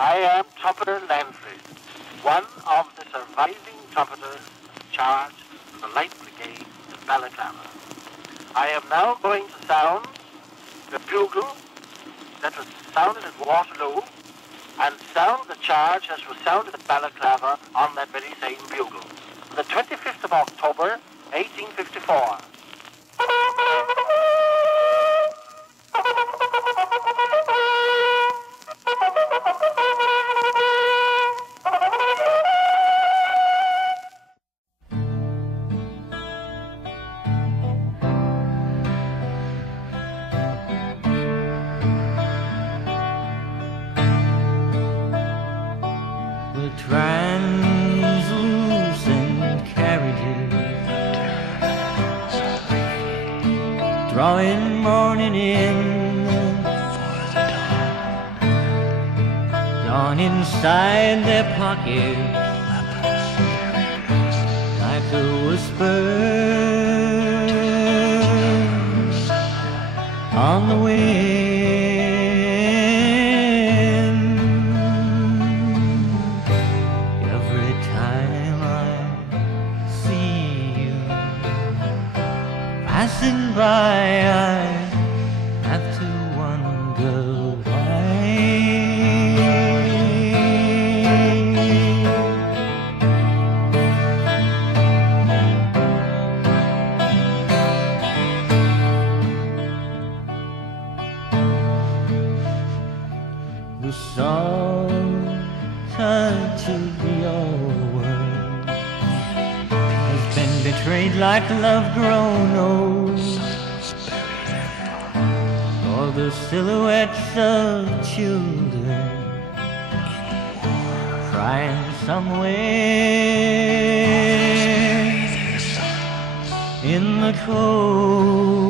I am Trumpeter Landfrey, one of the surviving trumpeters charged in the Light Brigade of Balaclava. I am now going to sound the bugle that was sounded at Waterloo and sound the charge as was sounded at Balaclava on that very same bugle. The 25th of October, 1854. Translucent carriages drawing morning in, dawn inside their pockets like a whisper on the wind. Passing by, I have to wonder why. The soft touch of your world has been betrayed like love grown old. Or the silhouettes of children crying somewhere in the cold.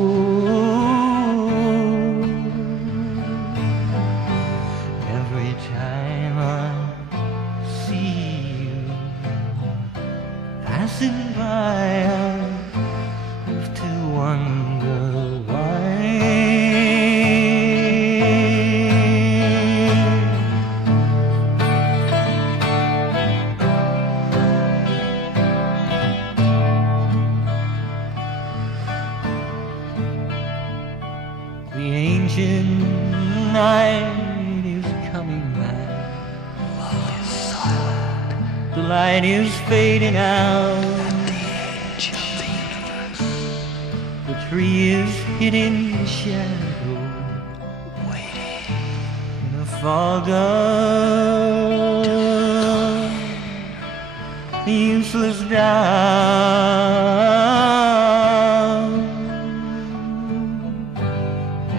Every time I see you passing by, I have to wonder why. The ancient night is coming back. Love is silent. The light is fading out. The tree is hidden in shadow, waiting in the fog of the useless doubt.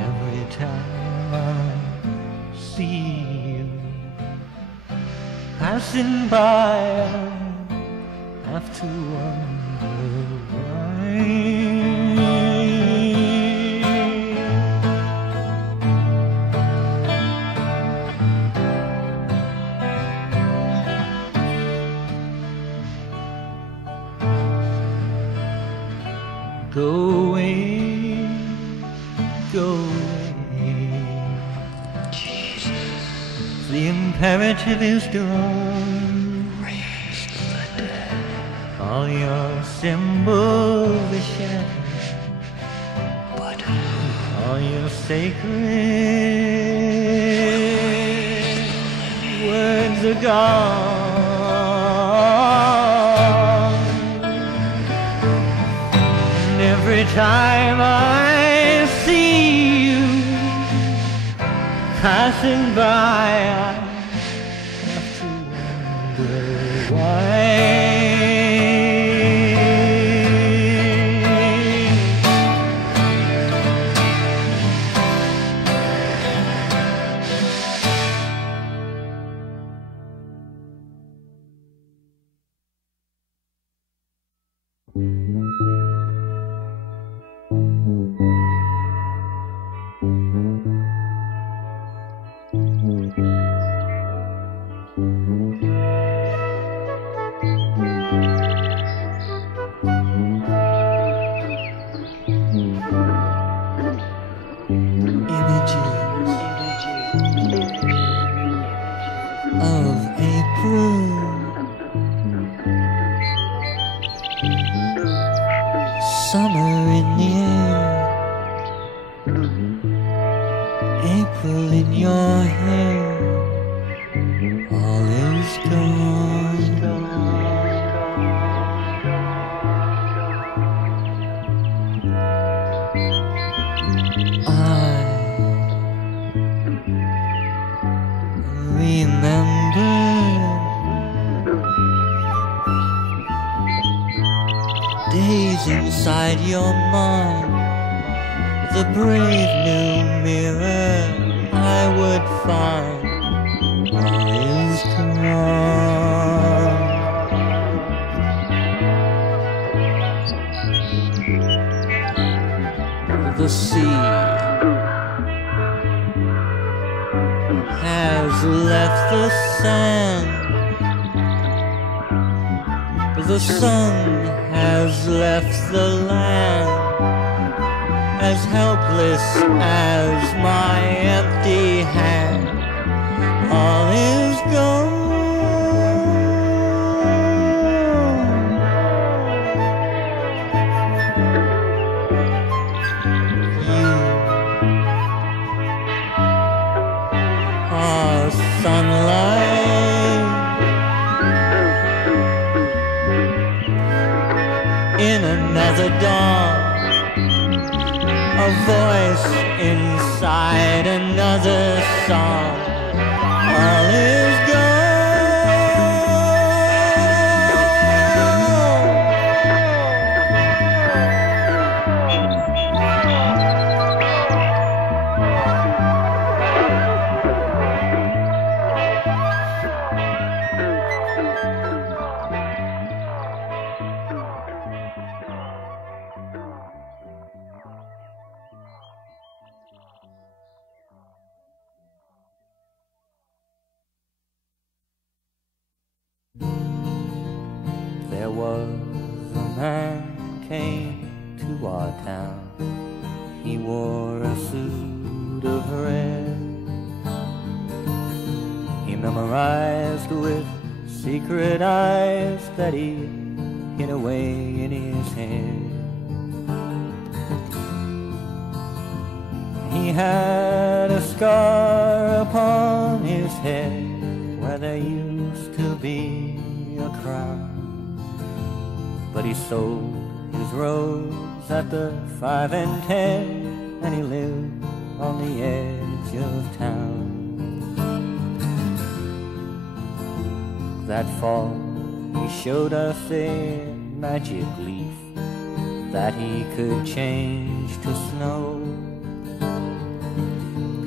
Every time I see you passing by, I have to wonder why. Go away, go away. Jesus. The imperative is done. Raise the dead. All your symbols are shattered, but all your sacred words are gone. Every time I see you passing by, I have to wonder why. inside your mind, the brave new mirror I would find. All is gone. The sea has left the sand. The sun has left the land, as helpless as my empty hand. All is gone. You are sunlight in another dawn, a voice inside another song. All is gone. There was a man came to our town. He wore a suit of red. He memorized with secret eyes that he hid away in his head. He had a scar upon his head where there used to be a crown. But he sold his rose at the 5 and 10, and he lived on the edge of town. That fall he showed us a magic leaf that he could change to snow.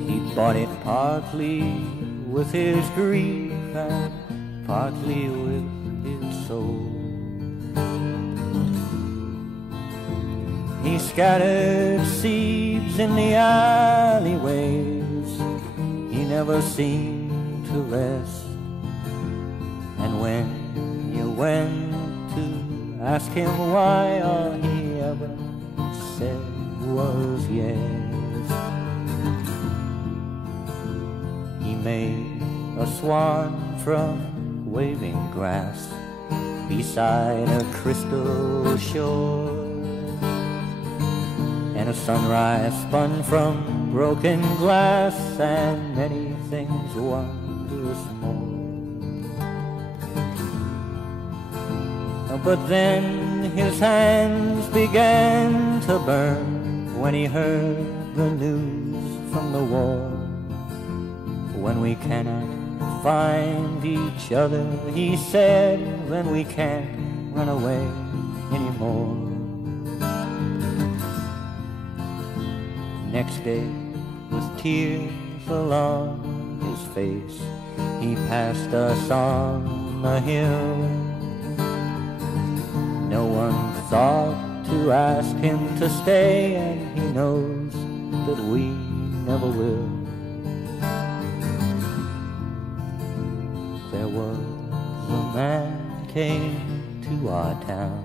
He bought it partly with his grief and partly with his soul. He scattered seeds in the alleyways. He never seemed to rest. And when you went to ask him why, all he ever said was yes. He made a swan from waving grass beside a crystal shore, and a sunrise spun from broken glass, and many things wondrous more. But then his hands began to burn when he heard the news from the war. When we cannot find each other, he said, then we can't run away anymore. Next day, with tears along his face, he passed us on the hill. No one thought to ask him to stay, and he knows that we never will. There was a man came to our town.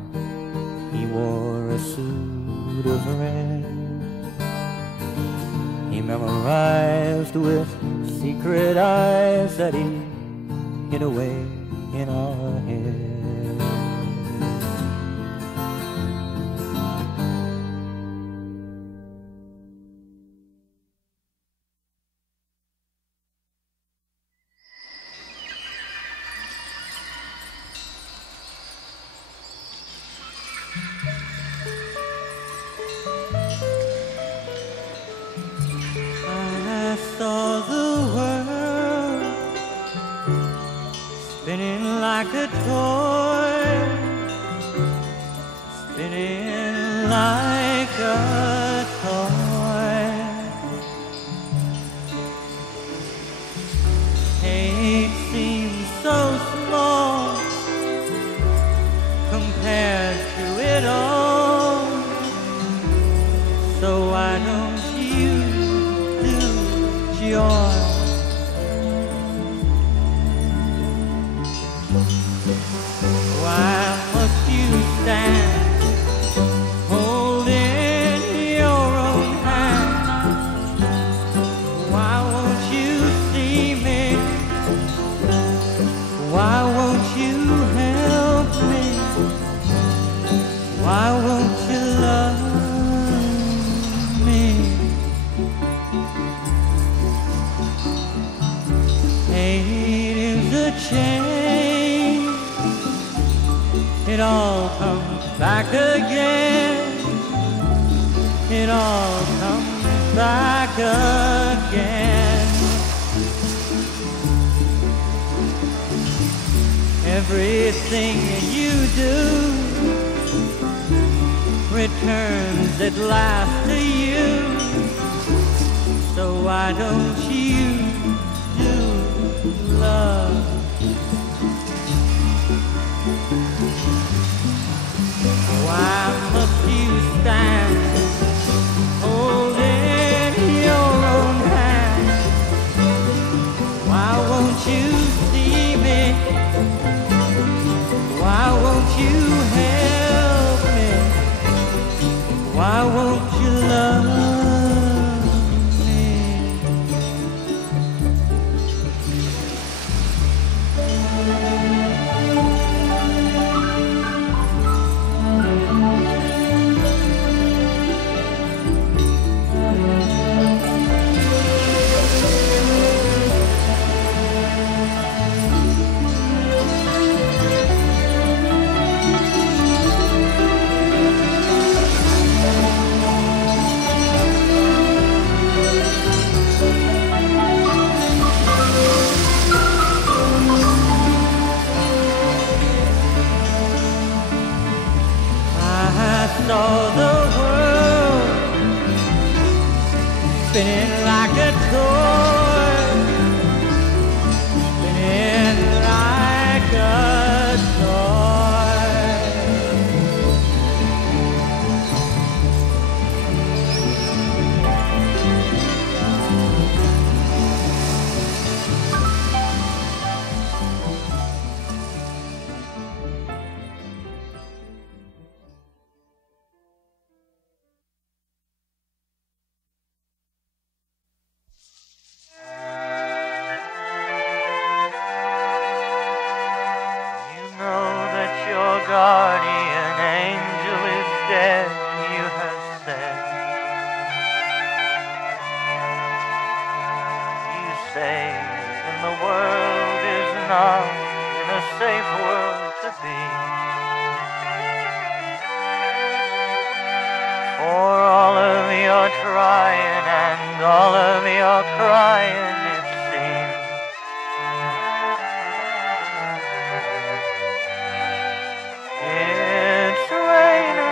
He wore a suit of red. He memorized with secret eyes that he hid away in our head. Like a toy spinning toy. Hate seems so small compared to it all. So why don't you do joy? Why must you stand holding your own hand? Why won't you see me? Why won't you help me? Why won't you love me? Hate is a chain. It all comes back again. It all comes back again. Everything you do returns at last to you. So why don't you do love? Why must you stand holding your own hand? Why won't you see me? Why won't you help me? Why won't you love me? Saw the world spinning like a toy, spinning like a toy. Guardian angel is dead, you have said. You say, and the world is not in a safe world to be. For all of your trying and all of your crying, it seems.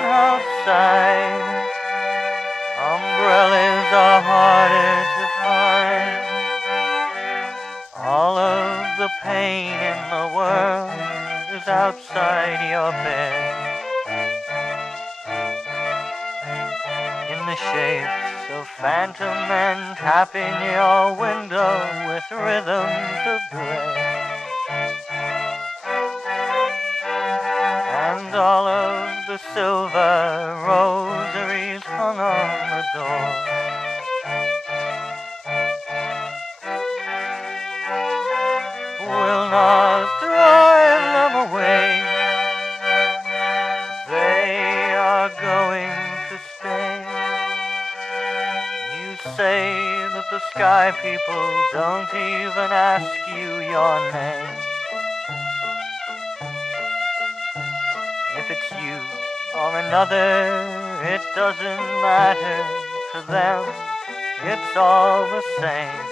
Outside, umbrellas are harder to find. All of the pain in the world is outside your bed, in the shapes of phantom men tapping your window with rhythms of dread. And all of the silver rosaries hung on the door. Will not drive them away. They are going to stay. You say that the sky people don't even ask you your name. If it's you or another, it doesn't matter to them, it's all the same.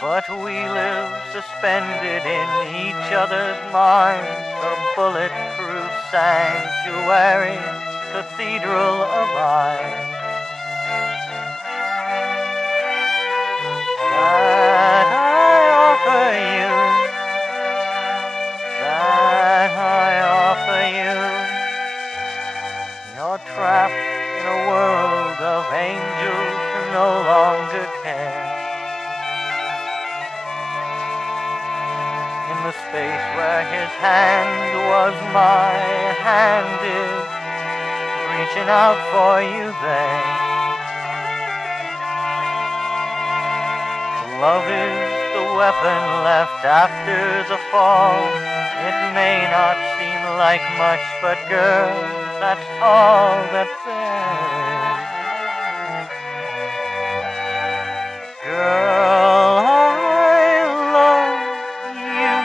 But we live suspended in each other's minds, a bulletproof sanctuary, cathedral of eyes, that I offer you, that I offer you. You're trapped in a world of angels who no longer care. In the space where his hand was, my hand is reaching out for you there. Love is the weapon left after the fall. It may not seem like much, but girl, that's all that there is. Girl, I love you.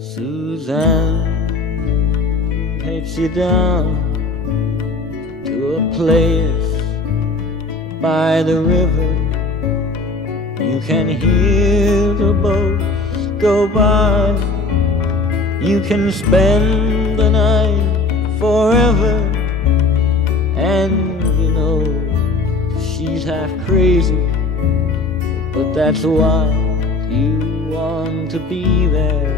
Suzanne takes you down to a place by the river. You can hear the boats go by. You can spend the night forever. And you know she's half crazy, but that's why you want to be there.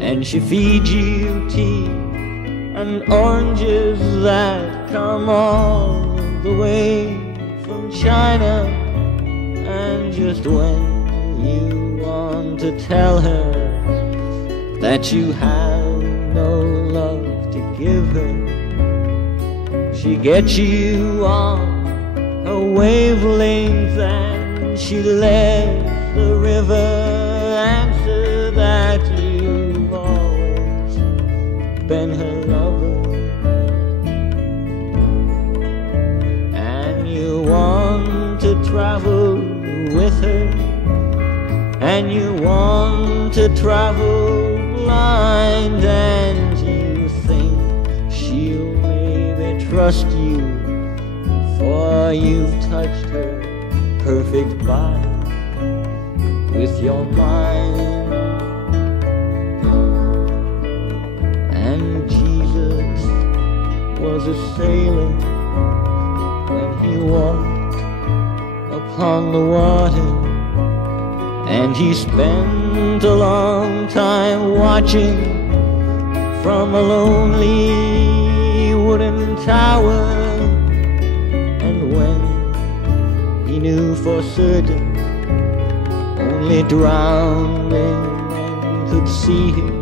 And she feeds you tea and oranges that come all the way from China. And just when you want to tell her that you have no love to give her, she gets you on her wavelength and she lets the river answer that you've always been her lover. And you want to travel with her, and you want to travel blind, and you think she'll maybe trust you, for you've touched her perfect body with your mind. And Jesus was a sailor when he walked upon the water, and he spent a long time watching from a lonely wooden tower. And when he knew for certain only drowning men could see him,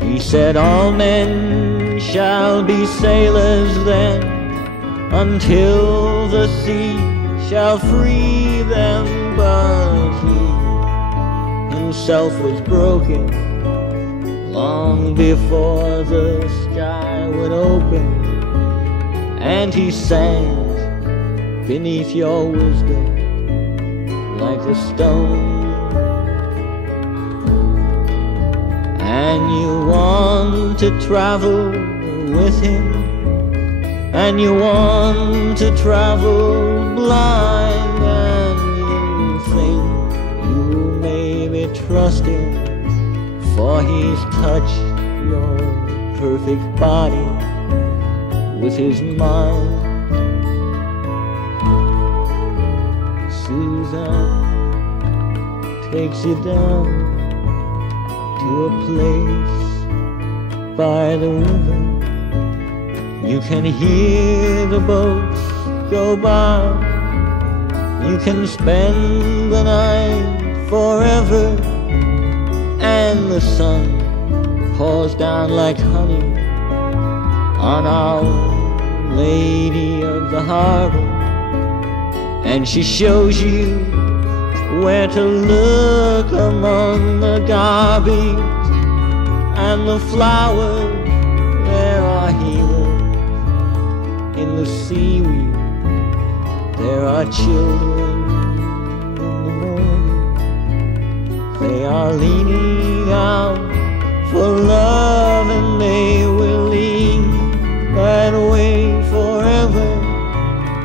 he said, all men shall be sailors then, until the sea shall free them. But he himself was broken long before the sky would open, and he sank beneath your wisdom like a stone. And you want to travel with him, and you want to travel blind, and you think you maybe trust him, for he's touched your perfect body with his mind. Suzanne takes you down to a place by the river. You can hear the boats go by. You can spend the night forever, and the sun pours down like honey on Our Lady of the Harbor, and she shows you where to look among the garbage and the flowers. There are here seaweed. There are children in the morning. They are leaning out for love, and they will lean that way forever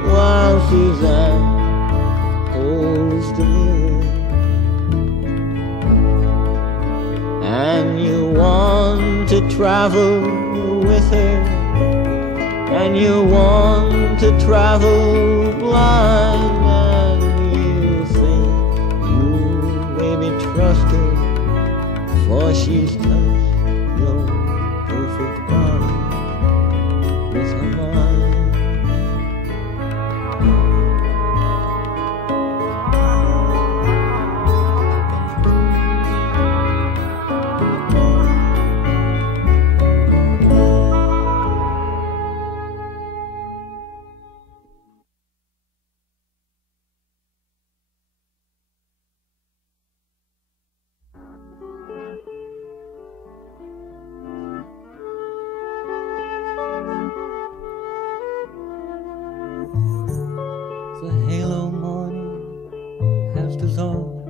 while Suzanne holds the mirror. And you want to travel with her, and you want to travel blind, and you think you maybe trust her, for she's touched your perfect body with her mind. The halo morning has dissolved.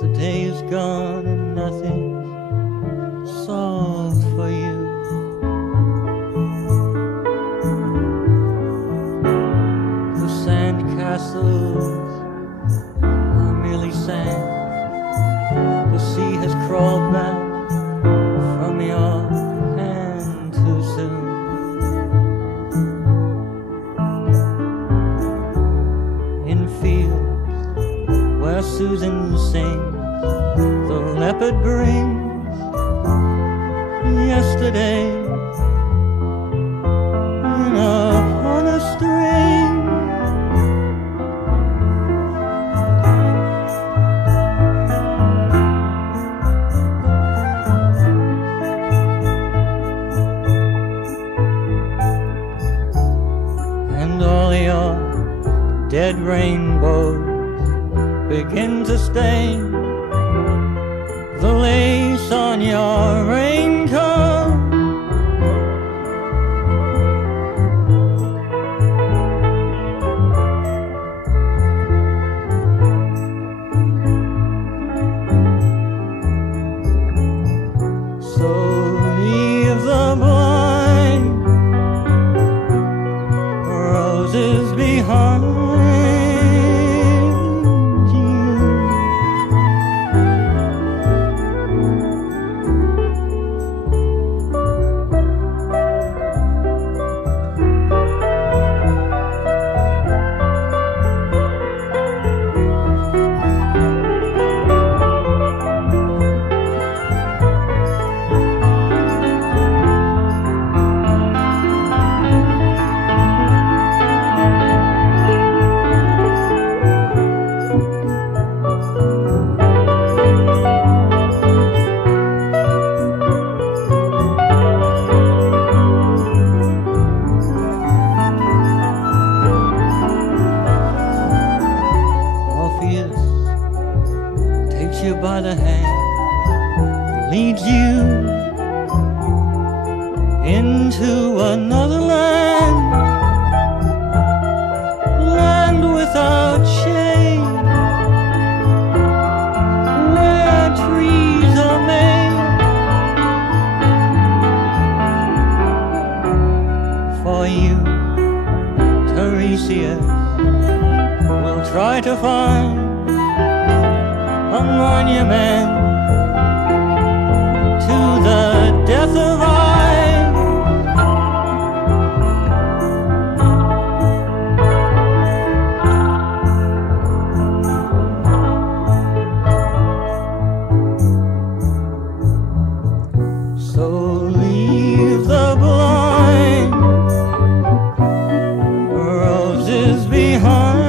The day is gone and nothing's solved for you. The sand castles are merely sand. The sea has crawled back from your hand too soon. Where Susan sings, the leopard brings yesterday upon a string. And all your dead rainbows begin to stain the lace on your raincoat. So leave the blind roses behind. By the hand, leads you into another land, land without shade, where trees are made for you. Tiresias will try to find a monument to the death of I. So leave the blind roses behind.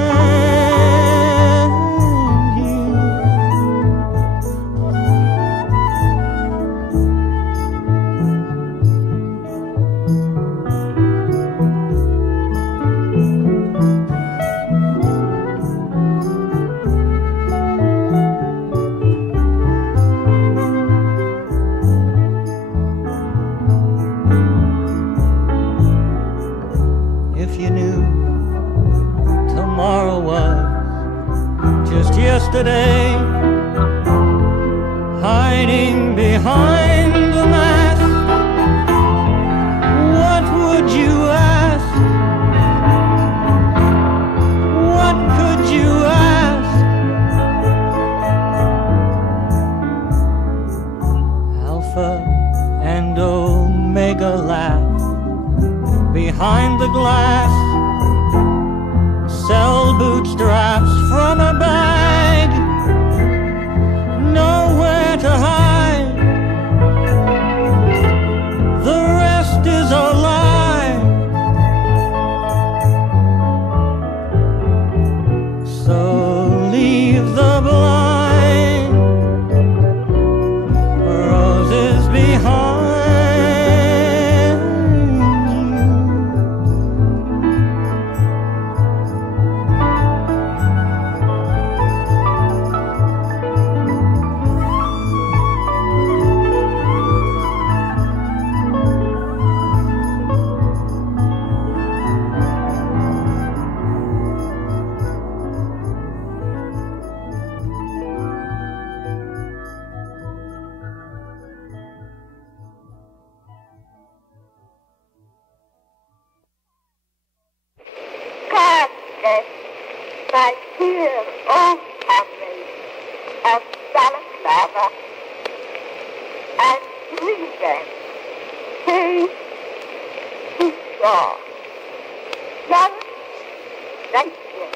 yesterday, hiding behind the mask. What would you ask? What could you ask? Alpha and Omega laugh behind the glass. Sell bootstraps from a bag, nowhere to hide. The rest is a lie. So leave the blind roses behind. My dear old family of Balaklava, and bring them to shore. Florence Nightingale.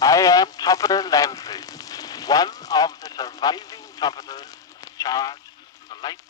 I am Trumpeter Landfrey, one of the surviving trumpeters charged in the late